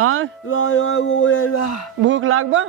हाँ भूख लागबा।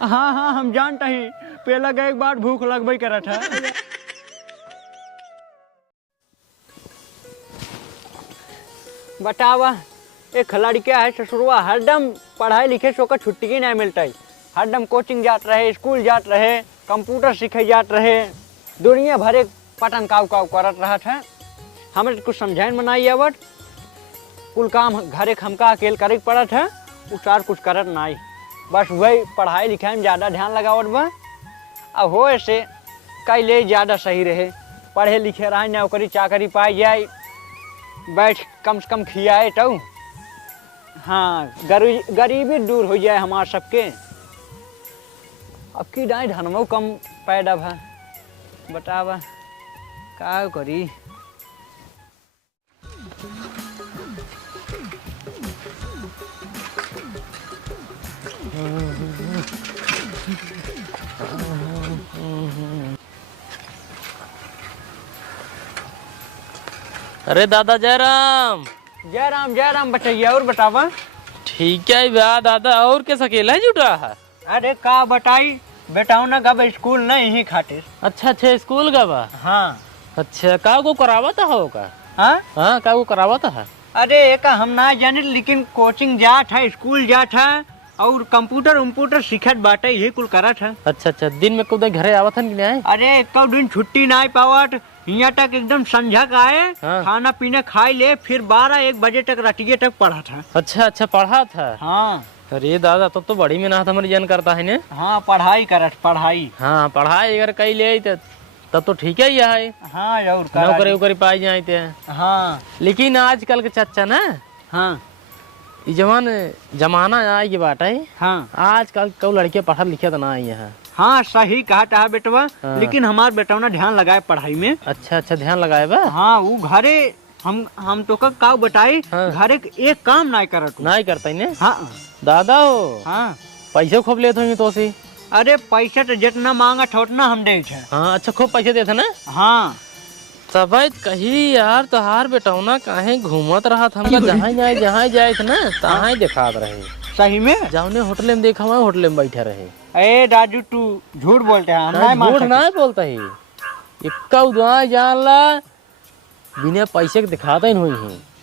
हाँ हाँ हम जानता ही पहला गए एक बार भूख लगबे करा था। बतावा एक लड़का है ससुरवा हरदम पढ़ाई लिखे सो का छुट्टी ही नहीं मिलता है। हरदम कोचिंग जात रहे, स्कूल जात रहे, कंप्यूटर सीखे जात रहे, दुनिया भरे पटन काव काव करत रहा था। हमें कुछ समझाइन बनाई आवत, कुल काम घरे खमका अकेले करे पड़ा था, उसार कुछ करत नहीं। बस वही पढ़ाई लिखाई में ज़्यादा ध्यान लगावत बा। अब हो ऐसे कई ले ज़्यादा सही रहे, पढ़े लिखे रहे नौकरी चाकरी पाई जाए, बैठ कम से कम खियाए तो हाँ गरीबी दूर हो जाए हमारे सबके। अब की डाई धनमो कम पैदा भा, बतावा का करी। अरे दादा जयराम। जयराम जयराम बटैया और बतावा। ठीक है भैया दादा, और कैसा अकेला ही जुटा है? अरे का बताई बेटाऊ ना गब स्कूल नहीं ही खातिर। अच्छा अच्छा स्कूल का बा। हाँ अच्छा का को करावता होगा? हाँ हाँ का को करावता है? अरे एक हम ना जाने लेकिन कोचिंग जात है, स्कूल जात है और कंप्यूटर उम्प्यूटर सीखत बाटे, यही कुल करत है। अच्छा अच्छा दिन में कब घरे आवत है कि नहीं? अरे एक दिन छुट्टी नहीं पावत, यहाँ तक एकदम संझा का आए। हाँ। खाना पीना खाई ले फिर 12-1 बजे तक रटिए तक पढ़ा था। अच्छा अच्छा पढ़ा था। हाँ अरे दादा तब तो बड़ी मेहनत हमारी जन करता है ने। हाँ पढ़ाई करत पढ़ाई। हाँ पढ़ाई अगर कई ले तब तो ठीक है है। हाँ और नौकरी उकरी पाई जाए थे। हाँ लेकिन आजकल के चाचा ना, हाँ ये जमाना आई की बात है। हाँ आजकल कई लड़के पढ़ा लिखे तो ना आई है। हाँ सही कहा था बेटवा। हाँ। लेकिन हमार बेटवा ना ध्यान लगाए पढ़ाई में। अच्छा अच्छा ध्यान लगाए बा। हाँ वो घरे हम तो का बताई। हाँ। घरे एक काम नहीं करत। नहीं करता ने। हाँ दादा हो हाँ पैसे खूब लेते होंगे तो सी। अरे पैसा तो जितना मांगा उतना हम दे। हाँ अच्छा खूब पैसे देते ना। हाँ तब कही यार तोहार बेटौना काहे घूमत रहा था, हमका जहाँ जाए थे ना तहाँ दिखात रहे। सही में जाओने होटल में देखा हुआ होटल में बैठे रहे। ए राजू तू झूठ बोलते हैं, हम नहीं मान झूठ सकते। नहीं बोलता ही, इक्का दुआ जान ला बिना पैसे के दिखाता ही नहीं है।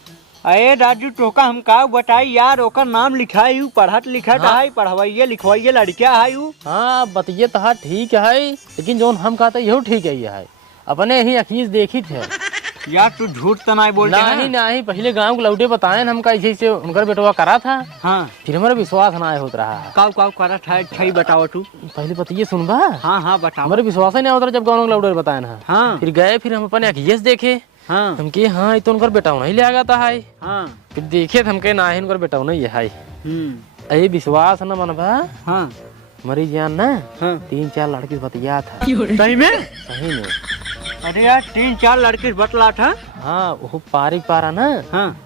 अरे राजू टोका हम का बताई यार, ओकर नाम लिखाई हूँ, पढ़त लिखत हाँ। है, पढ़वाइए लिखवाइए लड़किया है हूँ। हाँ बतिये तो ठीक है, लेकिन जो हम कहते यही ठीक है, अपने ही अखीज देखी थे। यार तू झूठ तो नहीं बोलते नहीं नहीं पहले गांव के लौटे बताए हम कैसे से उनका बेटवा करा था। हाँ फिर हमारा विश्वास ना होत रहा है। काव काव करत है, सही बताओ तू। पहले बतिये सुनबा। हाँ हाँ बताओ। हमारे विश्वास ही नहीं होता जब गाँव के लौटे बताए ना। हाँ फिर गए, फिर हम अपने अखिये से देखे। हाँ हम के हाँ तो उनका बेटा नहीं ले आता है। हाँ फिर देखे हम के ना है उनका बेटा नहीं है। अरे विश्वास न मनबा। हाँ मरी जान ना। हाँ 3-4 लड़की बतिया था। सही में? सही में। अरे यार 3-4 लड़के बतला था। हाँ वो पारी पारा ना। हाँ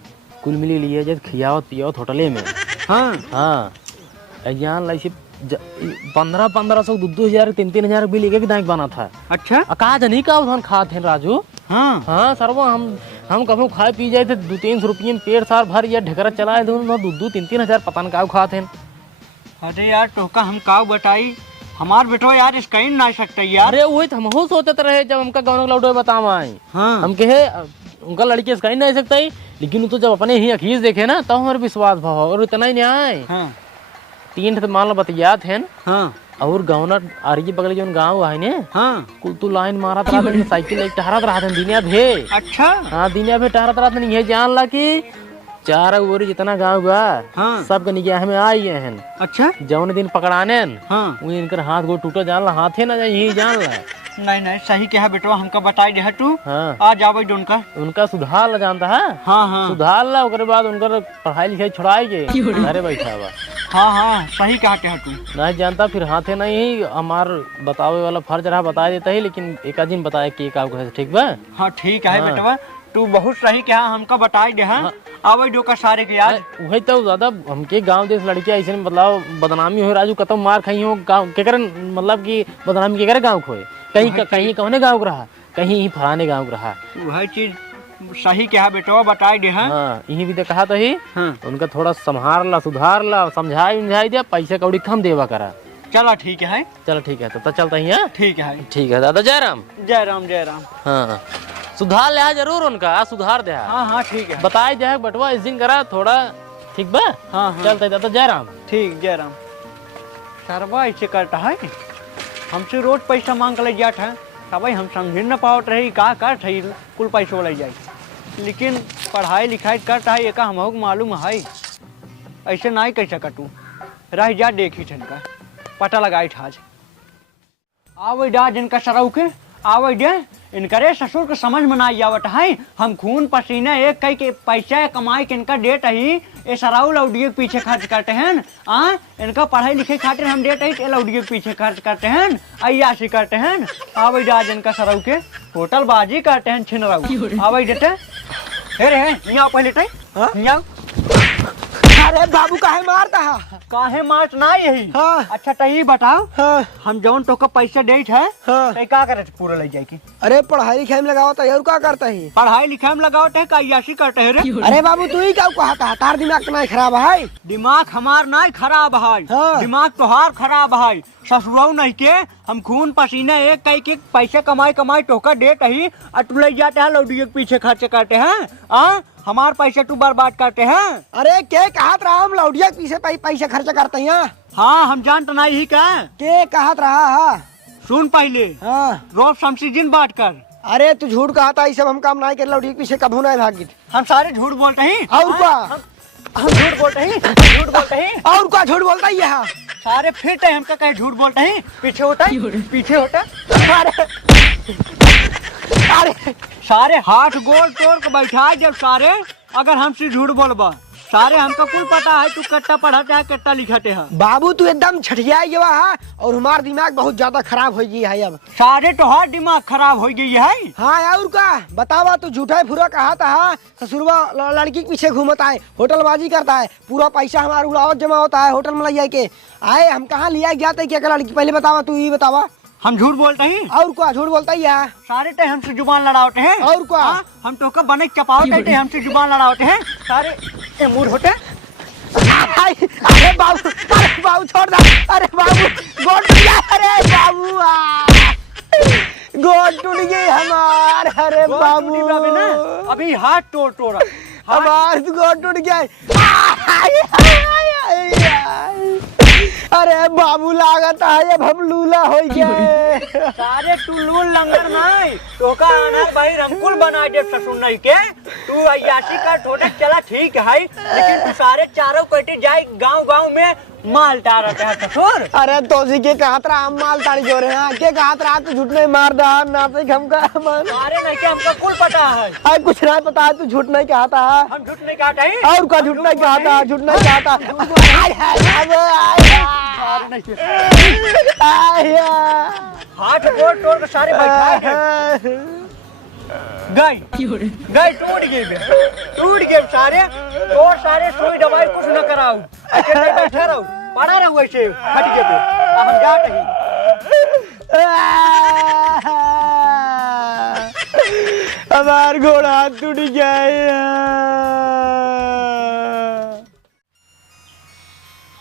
कुल मिली लिए जब खियावत पियावत होटले में। हाँ हाँ जान ला 1500 2-2000 3-3000 बिल एक दांक बना था। अच्छा अकाज नहीं का उधन खाते हैं राजू। हाँ हाँ सर्व हम कभी खाए पी जाए थे 200-300 रुपये में पेट सार भर या ढेकरा चलाए थे 2-3 हजार पता न का खाते हैं। अरे यार टोका हम का बताई, हमार बेटो यार इसका ही ना सकते यार। अरे वही हम हो सोचते रहे जब हमका गाँव लौटे बतावा। हाँ हम कहे उनका लड़की इसका ही नहीं सकता ही, लेकिन तो जब अपने ही अखीज देखे ना तब हमारे विश्वास भाव और इतना ही नहीं आए। हाँ 3 मान लो बतिया थे। हाँ और गाँव आर के बगल जो गाँव है ने। हाँ कुल तू लाइन मारत रहा साइकिल एक टहरत रहा दिनिया भे। अच्छा हाँ दिनिया भे टहरत रहा ये जान ला की चार ओर जितना गाँव बा। हाँ सब निगाह में आई हैं। अच्छा जौन दिन पकड़ाने हाँ वो इनकर हाथ गोड़ टूटा जान ला, हाथे ना जाए यही जान ला। नहीं नहीं सही क्या बेटवा हमका बताई दे तू। हाँ आ जावे उनका। उनका सुधार ला जानता है। हाँ हाँ सुधार ला उसके बाद उनकर पढ़ाई लिखाई छुड़ाई के घरे बैठा हुआ। हाँ हाँ सही कहा तू। नहीं जानता फिर हाथे नहीं हमार बतावे वाला फर्ज रहा बता देता ही, लेकिन एक दिन बताए कि ठीक बा। हाँ ठीक है हाँ। बेटवा तू बहुत सही कहा हमका बताई दे। हाँ आवे डोका सारे के याद। वही तो ज्यादा हमके गांव देश लड़के ऐसे मतलब बदनामी हो राजू कतम मार खाई हो गाँव के करे, मतलब कि बदनामी के करे गाँव खोए कहीं कहीं कौने गाँव रहा, कहीं ही फलाने गाँव रहा। वही चीज सही क्या बेटवा बताई दे हैं। हाँ यही भी देखा तो ही हाँ उनका थोड़ा संभार ला सुधार ला समझाई उमझाई दे पैसे कौड़ी कम देवा करा। चला ठीक है। चलो ठीक है तो चलता ही है। ठीक है। ठीक है दादा जय राम। जय राम जय राम। हाँ सुधार ले जरूर उनका सुधार दे। हाँ हाँ ठीक है। बताए जाए बटवा इस दिन करा थोड़ा ठीक बा। हाँ हाँ चलते दादा जय राम। ठीक जय राम। सरवा ऐसे करता है हमसे रोज पैसा मांग कर ले जाता है तब हम समझ न पावत रही का कर रही कुल पैसों ले जाए लेकिन पढ़ाई लिखाई करता है एक हमको मालूम है ऐसे नहीं कह सका तू रह जा देखी का पता लगाई ठाज आवे डा जिनका सराउ के आवे दे इनकरे ससुर के समझ में ना आवत है हम खून पसीने एक कई के पैसा कमाई के इनका डेट ही ये सराउ लौडिये के पीछे खर्च करते हैं। इनका पढ़ाई लिखे खातिर हम डेट ही लौडिये के पीछे खर्च करते हैं अयाशी करते हैं। आवे डा जिनका सराउ के होटल बाजी करते हैं छिनराउ आवे देते हे रे यहाँ पहले टाइम यहाँ। अरे बाबू काहे मारता है? काहे मार्च ना यही। हाँ। अच्छा तो ये बताओ हाँ। हम जौन तो का पैसा डेट है हाँ। तो क्या करे पूरा ले जाएगी। अरे पढ़ाई लिखाई में लगाओ तो और क्या करता है? पढ़ाई लिखाई में लगाओ है का याशी करते है रे। अरे बाबू तू ही क्या कहता है? तार दिमाग तो नहीं खराब है? दिमाग हमार नहीं खराब है। हाँ। दिमाग तोहार खराब है ससुराऊ नहीं के हम खून पसीने एक कई के पैसे कमाई टोका डेट ही अटू ले जाते हैं लौडिये के पीछे खर्च करते हैं। हमार पैसे तू बर्बाद करते हैं। अरे के कहत रहा हम लौडिया के पीछे पैसे खर्च करते हैं? हाँ हम जानते नहीं ही क्या के कहत रहा है? सुन पहले हाँ। रोब शमसीदीन बात कर। अरे तू झूठ कहता है सब हम काम नहीं कर लौडिया के पीछे कभू नहीं भागित। हम सारे झूठ बोलते हैं। और क्या? हम झूठ बोलते हैं झूठ बोलते हैं। और क्या झूठ बोलता ही है? सारे फिट है हमका कहीं झूठ बोलते हैं पीछे होता है पीछे होता अरे अरे सारे हाथ गोल तोड़ के बैठा जब सारे अगर हमसे झूठ बोलबा सारे हमका कुल पता है तू कट्टा पढ़ाते है कट्टा लिखाते है। बाबू तू एकदम छठिया गया है और हमारा दिमाग बहुत ज्यादा खराब हो गई है अब। सारे तोहार दिमाग खराब हो गई है। हाँ और का बतावा तू झूठा फुरा कहा था ससुरवा लड़की के पीछे घूमता है होटलबाजी करता है पूरा पैसा हमारा उड़ावत जमा होता है होटल में ले जाके आए हम कहाँ लिया गया था क्या लड़की पहले बतावा तू ही बतावा। हम झूठ बोलते हैं। और क्या झूठ बोलता ही है? सारे ते हमसे जुबान लड़ाते हैं। और क्या? हम तो का बने चपावते हमसे जुबान लड़ाते हैं सारे मूड होते। अरे बाबू छोड़ दे। अरे बाबू गोड़ टूट गया। अरे बाबू गोड़ टूट गई हमार। अरे बाबू अभी हाथ तोड़ा हमार गोड़ टूट गया। अरे बाबू लागत है अब हम लूला हो गए। सारे टुलमुल लंगर नहीं तो का अनार भाई रंकुल बना दे ससुर नहीं के तू अयाशी का थोड़ा चला ठीक है लेकिन तू सारे चारों कटे जाए गांव में माल तारते है ससुर। अरे तोसी के कहत रहा हम माल तारी जोरे हैं के कहत रहा तू झूठ नहीं मार दा ना पे हमका अरे नहीं के हमको कुल पता है। अरे कुछ नहीं पता है तू झूठ नहीं कहता है। हम झूठ नहीं कहता है। और का झूठ नहीं कहता झूठ नहीं कहता। हाथ गोड़ तोड़ के सारे बैठा गई टूट गए सारे और सारे सुई दवाई कुछ न कराऊ अकेले बैठा रहो पड़ा रहो ऐसे हटके पे हम जा रही। हमार घोड़ा हाथ टूट गया।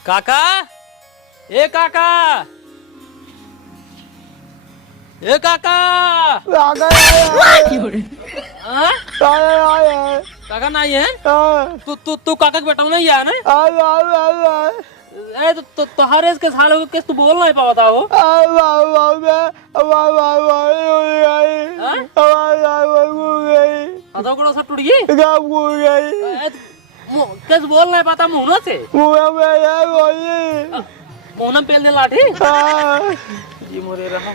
काका ए काका ए काका आ गए हाँ? आए काका नहीं है तू काका के बेटा नहीं है ना ए तो तोहरे के साल हो के तू बोल नहीं पाता हो। अदो को सब टूट गई कैसे बोल नहीं पाता मुंह से मुंह में पेल दे लाठी जी मोरे रहा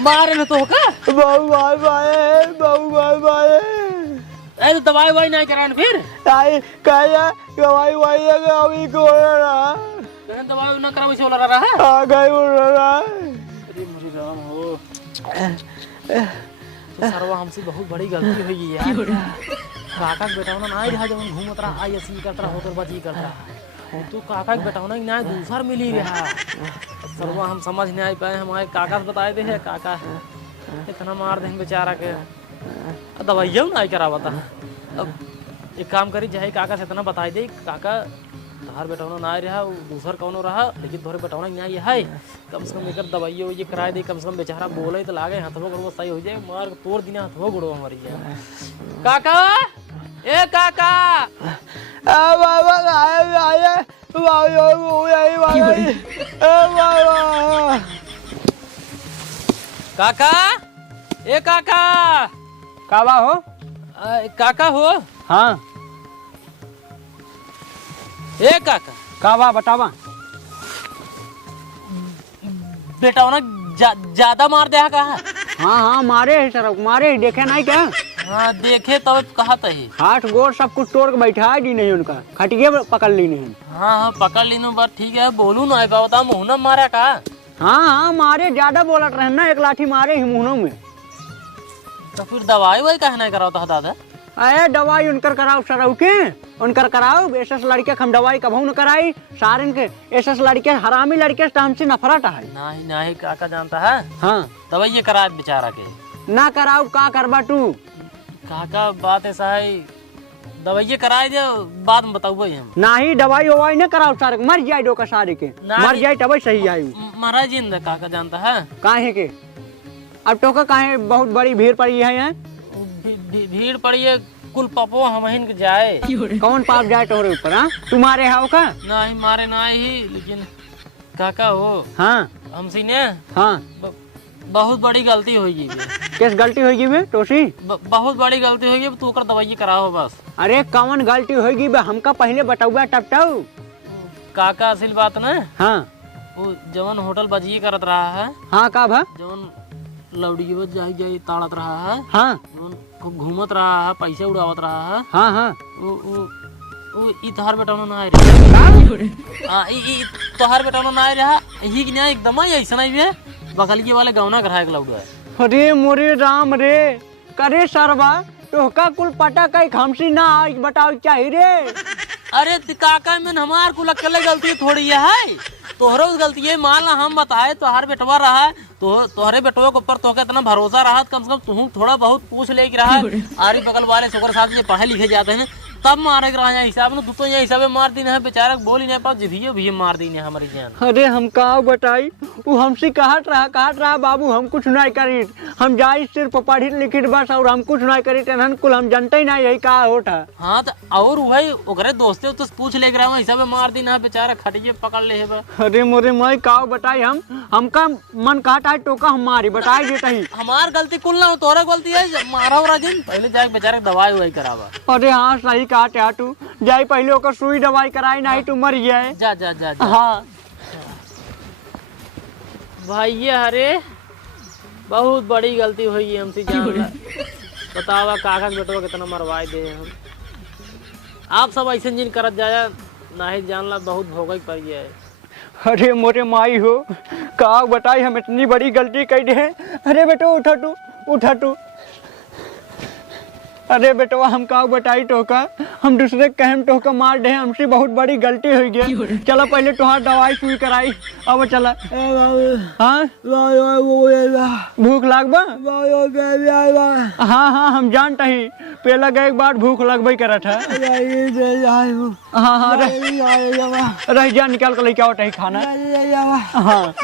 मारे न तो का ए तो दवाई वाई नहीं करान फिर दवाई न करावे से बोला रहा अरे मोरे राम हो तो सरवा हमसे बहुत बड़ी गलती हुई यार। काका के बेटा ना आई रहा जब घूमत रहा आई ऐसी करता रहा होटल बाजी करता रहा तो काका के बेटा ना दूसर मिली रहा सरवा हम समझ नहीं आ पाए हमारे काका से बताए थे काका इतना मार देंगे बेचारा के दवाइयों नहीं करावा था। अब एक काम करी जाए काका से इतना बता दे काका तोहर बेटौना ना रहा दूसर कौनो रहा लेकिन तोहरे बेटौना नहीं है कम से कम एक दवाइयो ये कराए दे कम से कम बेचारा बोले तो लागे हथवो गुड़ो सही हो जाए मार तोड़ दिन हथवो गुड़ो मर जाए। काका ए काका काका ए काका कावा हो? काका हो? हाँ ए काका कावा बतावा। बेटा ना ज्यादा मार दे कहा? हाँ हाँ मारे है सर मारे है देखे नहीं क्या? हाँ देखे तब कहा ही हाथ गोर सब कुछ तोड़ के बैठा दी नहीं उनका खटिए पकड़ ली नहीं। हाँ हाँ पकड़ ली बात ठीक है बोलू ना बता मुहना मारा का? हाँ हाँ मारे ज्यादा बोलत रहे ना एक लाठी मारे ही मुहनों में। तो फिर दवाई वही कहे नहीं कराओ था दादा? अरे दवाई उनकर कराओ सराउ के उनकर कराओ ऐसे लड़के हम दवाई कभू न कराई सारन के ऐसे लड़के हरामी लड़के से हमसे नफरत है। नहीं नहीं काका जानता है। हाँ दवाई ये करा बेचारा के ना कराओ का करबा तू? काका बात ऐसा है दवाई ये कराए दे बाद में बताऊ हम। नहीं दवाई ववाई न कराओ सारे मर जाए डोका सारे के मर जाए तब सही आई महाराज जी काका जानता है काहे के अब टोका काहे बहुत बड़ी भीड़ पड़ी है भीड़ पड़ी है कुल पपो हम के जाए कौन पाप जाए तोहरे ऊपर? हाँ तुम्हारे हाउ का? नहीं मारे ना ही लेकिन काका हो हाँ हमसे ने हाँ बहुत बड़ी गलती होगी। किस गलती होगी बे टोसी? बहुत बड़ी गलती होगी तू कर दवाई कराओ बस। अरे कौन गलती होगी बे हमका पहले बताऊबा तब तो। काका असल बात ना हाँ वो जवन होटल बजी करत रहा है। हाँ का भा? जवन लौड़ी जाई जाई ताड़त रहा है। हाँ खूब घूमत रहा है पैसे उड़ावत रहा है। हाँ हाँ वो ई तोहार बेटा ना आए रे। हां ई तोहार बेटा ना आए रहा ही कि ना एकदम ऐसा नहीं है बगलिए वाले गौना घर के लौड़ा है। अरे मोरे राम रे करे सरवा टोका कुल पटा कई खमसी ना बताओ चाहिए रे। अरे काका में हमार कुल अकेले गलती थोड़ी है तोहरो गलती है मान ला हम बताए तोहार बेटवा रहा है तो तोहरे बेटवा के ऊपर तोके इतना भरोसा रहा कम से कम तू थोड़ा बहुत पूछ ले रहा है आरी बगल वाले सोकर साथ में पढ़े लिखे जाते हैं तब मारे रहा हिसाब न तू तो यहाँ हिसाब मार दी है बेचारा बोल ही नहीं पास जिधियो भी मार दी हमारी जान। अरे हम का बताई वो हमसे कहत रहा बाबू हम कुछ नहीं करी हम जाई सिर्फ पढ़ी लिखी बस और हम कुछ नहीं करी तेन कुल हम जानते ही नहीं यही का होता। हाँ तो और वही ओकरे दोस्ते तो पूछ ले रहा हिसाब मार दी ना बेचारा खटिए पकड़ ले। अरे मोरे मैं का बताई हमका मन कहता है टोका हम मारी बताई देता ही हमार गलती कुल ना तोरा गलती है मारा हो राजन पहले जाके बेचारे दवाई वही करावा। अरे हाँ सही कहा तू जाई पहले ओकर सुई दवाई कराई नहीं तू मर जाए। जा जा जा, जा। हाँ भाई अरे बहुत बड़ी गलती हुई हमसे जान बतावा काका बेटवा कितना मरवाए दे हम आप सब ऐसे जिन करत जाया नहीं जानला बहुत भोग पड़ी है। अरे मोरे माई हो का बताई हम इतनी बड़ी गलती कर दे। अरे बेटो उठा तू अरे बेटवा हम का बताई टोका हम दूसरे कहम टोका मार दे हमसे बहुत बड़ी गलती हो गई। चलो पहले तुहार दवाई सुई कराई अब चला। हाँ भूख लगबा? हाँ हाँ हम जानता ही पहला गए एक बार भूख लगबे करा था। हाँ हाँ रह जा निकाल कर लेके आवत है खाना। हाँ